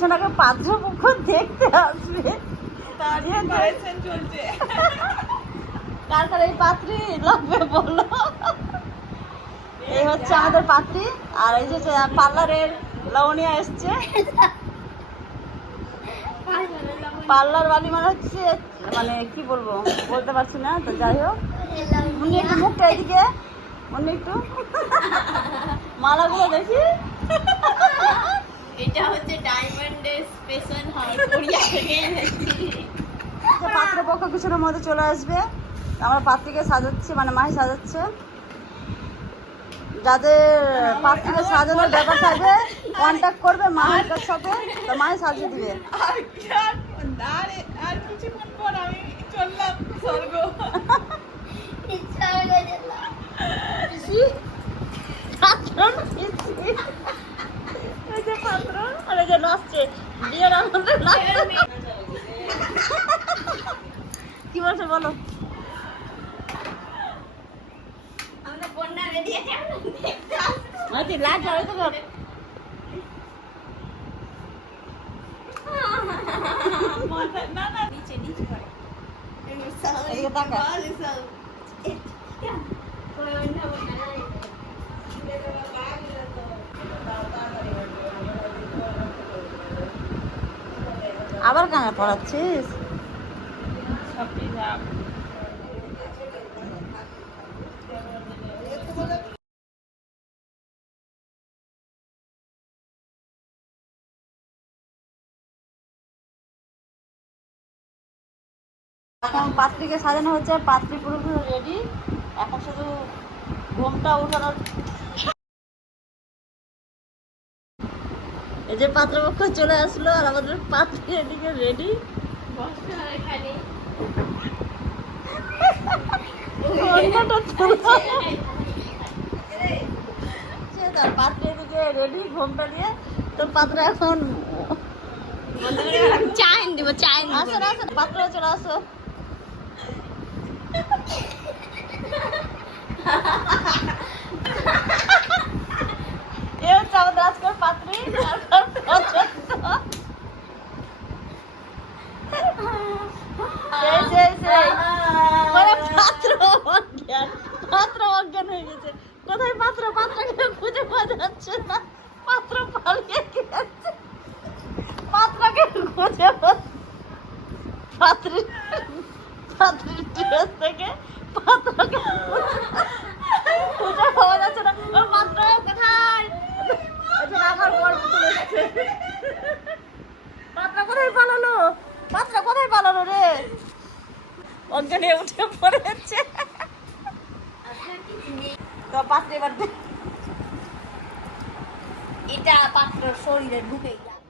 পিছনে পাত্রপক্ষ দেখতে আসবে, চলছে। কার কার এই পাত্রী লাগবে বলো। এই হচ্ছে আমাদের পাত্রী, আর এই যে পার্লারের লাবণিয়া এসছে। পার্লার বালি মানে হচ্ছে, মানে কি বলবো বলতে পারছি না, তো যাই হোক। মুন্নি একটু মুখটা এদিকে, মুন্নি একটু মালাগুলো দেখি। এটা হচ্ছে ডায়মন্ডের স্পেশাল হাউস, কোরিয়া থেকে এনেছি। পাত্রপক্ষ কিছুর মধ্যে চলে আসবে, আমরা পাত্রীকে সাজাচ্ছি, মানে মাহি সাজাচ্ছে। যাদের পাত্রীকে সাজানোর ব্যাপার থাকবে কন্ট্যাক্ট করবে মায়ের সাথে, তো মাই সাজিয়ে দিবে। আর কিছুক্ষণ পর আমি চললাম স্বর্গ। পাত্র আরে যে নাচছে বিয়ের আনন্দে নাচছে। কি বলছো বলো। আমরা বন্যা রেডি আছে, আচ্ছা লাজ হয় তো না না নিচে নিচে করে। এদিকে তাকা। আবার কানে পড়াচ্ছিস? এখন পাত্রীকে সাজানো হচ্ছে, পাত্রী পুরোপুরি রেডি, এখন শুধু ঘুমটা উঠানোর। এই যে পাত্রপক্ষ চলে আসলো আর আমাদের পাত্রী এদিকে রেডি। তার পাত্রী এদিকে রেডি ঘুমটা দিয়ে, তোর পাত্র এখন চাইন দিব, চাইন আসো না, আসো পাত্র চলে আসো। এ হচ্ছে আমাদের আজকের পাত্রী। পাত্র অজ্ঞান হয়ে গেছে। কোথায় পাত্র? পাত্রকে খুঁজে পাওয়া যাচ্ছে না, পাত্র পালিয়ে গেছে। পাত্রকে খুঁজে পাত্রীর ড্রেস থেকে পাত্রকে খুঁজে পাওয়া যাচ্ছে না। ওর পাত্র কোথায়? রাখার পর চলে এসেছে। পাত্র কোথায় পালালো? পাত্র কোথায় পালালো রে? অজ্ঞানে উঠে পড়েছে। তো পাত্র এবার এটা পাত্র শরীরে ঢুকে যায়।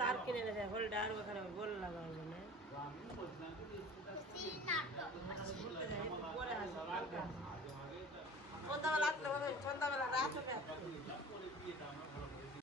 তার কিনে হোল্ডার ওখানে গোল লাগাবো না।